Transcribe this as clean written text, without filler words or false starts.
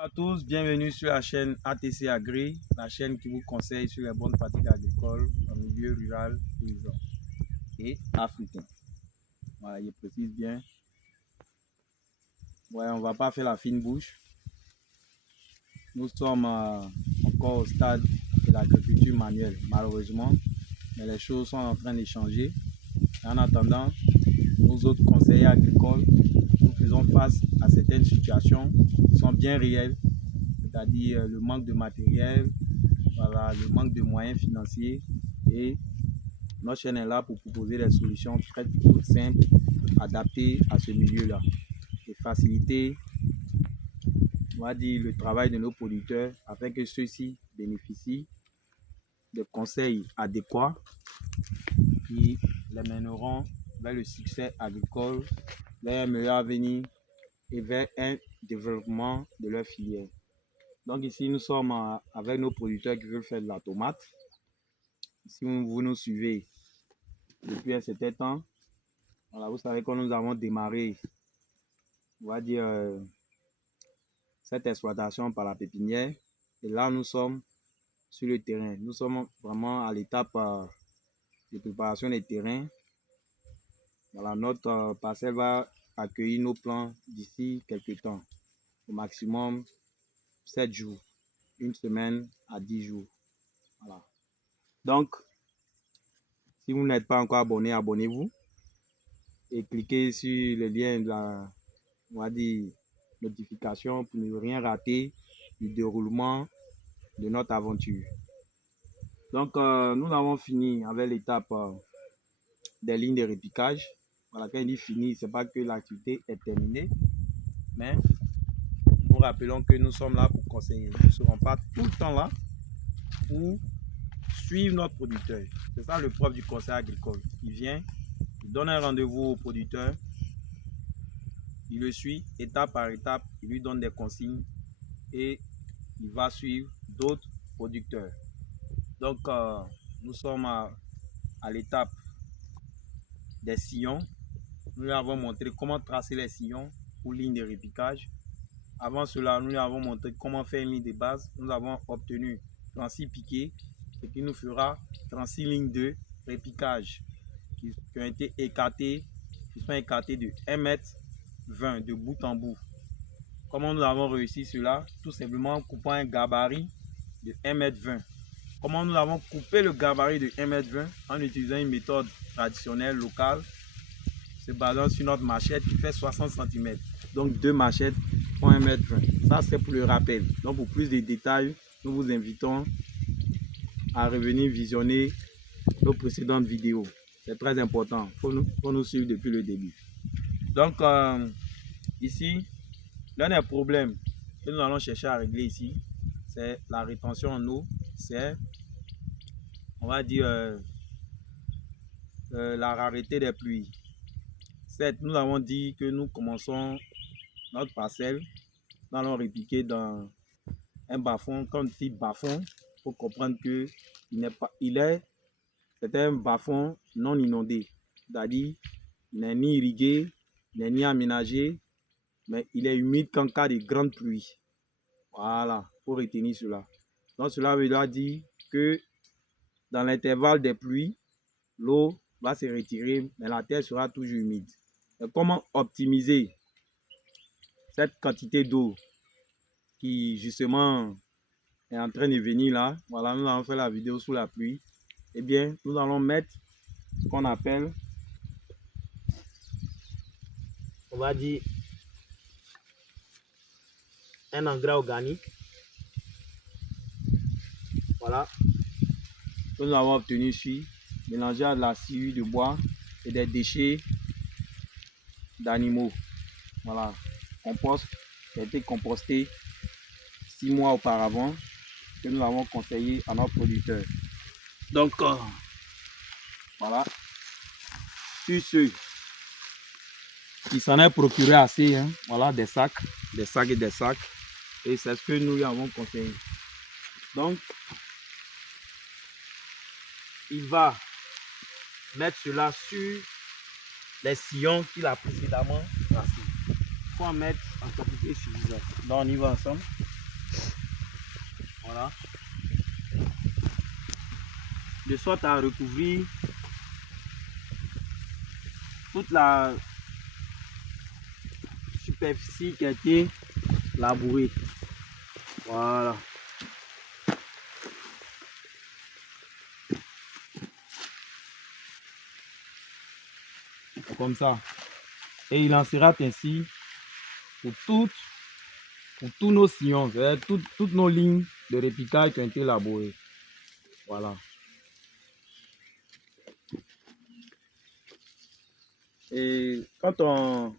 Bonjour à tous, bienvenue sur la chaîne ATC Agri, la chaîne qui vous conseille sur les bonnes pratiques agricoles en milieu rural, paysan et africain. Voilà, je précise bien. Ouais, on ne va pas faire la fine bouche. Nous sommes encore au stade de l'agriculture manuelle, malheureusement, mais les choses sont en train de changer. En attendant, nous autres conseillers agricoles, nous faisons face à certaines situations qui sont bien réelles, c'est-à-dire le manque de matériel, voilà, le manque de moyens financiers, et notre chaîne est là pour proposer des solutions très toutes simples, adaptées à ce milieu-là, et faciliter, on va dire, le travail de nos producteurs afin que ceux-ci bénéficient de conseils adéquats qui les mèneront vers le succès agricole, vers un meilleur avenir et vers un développement de leur filière. Donc ici, nous sommes avec nos producteurs qui veulent faire de la tomate. Si vous nous suivez depuis un certain temps, voilà, vous savez que nous avons démarré, on va dire, cette exploitation par la pépinière. Et là, nous sommes sur le terrain. Nous sommes vraiment à l'étape de préparation des terrains. Voilà, notre parcelle va accueillir nos plants d'ici quelques temps, au maximum 7 jours, une semaine à 10 jours. Voilà. Donc, si vous n'êtes pas encore abonné, abonnez-vous et cliquez sur le lien de la, on va dire, notification pour ne rien rater du déroulement de notre aventure. Donc, nous avons fini avec l'étape des lignes de repiquage. Voilà, quand il dit fini, ce n'est pas que l'activité est terminée, mais nous rappelons que nous sommes là pour conseiller. Nous ne serons pas tout le temps là pour suivre notre producteur. C'est ça le propre du conseil agricole. Il vient, il donne un rendez-vous au producteur, il le suit étape par étape, il lui donne des consignes et il va suivre d'autres producteurs. Donc, nous sommes à l'étape des sillons. Nous lui avons montré comment tracer les sillons pour ligne de repiquage. Avant cela, nous lui avons montré comment faire une ligne de base. Nous avons obtenu 36 piquets, ce qui nous fera 36 lignes de repiquage qui ont été écartées, qui sont écartées de 1,20 m de bout en bout. Comment nous avons réussi cela? Tout simplement en coupant un gabarit de 1,20 m. Comment nous avons coupé le gabarit de 1,20 m? En utilisant une méthode traditionnelle locale, se basant sur notre machette qui fait 60 cm. Donc deux machettes font 1,20 m. Ça, c'est pour le rappel. Donc pour plus de détails, nous vous invitons à revenir visionner nos précédentes vidéos. C'est très important. Il faut nous suivre depuis le début. Donc ici, l'un des problèmes que nous allons chercher à régler ici, c'est la rétention en eau. C'est, on va dire, la rareté des pluies. Certes, nous avons dit que nous commençons notre parcelle, nous allons repiquer dans un bas-fond, comme type bas-fond, pour comprendre que c'est un bas-fond non inondé. C'est-à-dire, il n'est ni irrigué, il n'est ni aménagé, mais il est humide qu'en cas de grande pluie. Voilà, il faut retenir cela. Donc cela veut dire que dans l'intervalle des pluies, l'eau va se retirer, mais la terre sera toujours humide. Et comment optimiser cette quantité d'eau qui justement est en train de venir là? Voilà, nous allons faire la vidéo sous la pluie. Eh bien, nous allons mettre ce qu'on appelle, on va dire, un engrais organique. Voilà, que nous avons obtenu ici, mélangé à de la sciure de bois et des déchets d'animaux. Voilà, compost qui a été composté 6 mois auparavant, que nous avons conseillé à notre producteur. Donc, voilà, sur ceux qui s'en est procuré assez, hein, voilà, des sacs et des sacs, et c'est ce que nous lui avons conseillé. Donc, il va mettre cela sur les sillons qu'il a précédemment tracés. Il faut en mettre en quantité suffisante. Donc, on y va ensemble. Voilà. De sorte à recouvrir toute la superficie qui a été labourée. Voilà. Comme ça. Et il en sera ainsi pour tous nos sillons, toutes nos lignes de répiquage qui ont été labourées. Voilà. Et quand on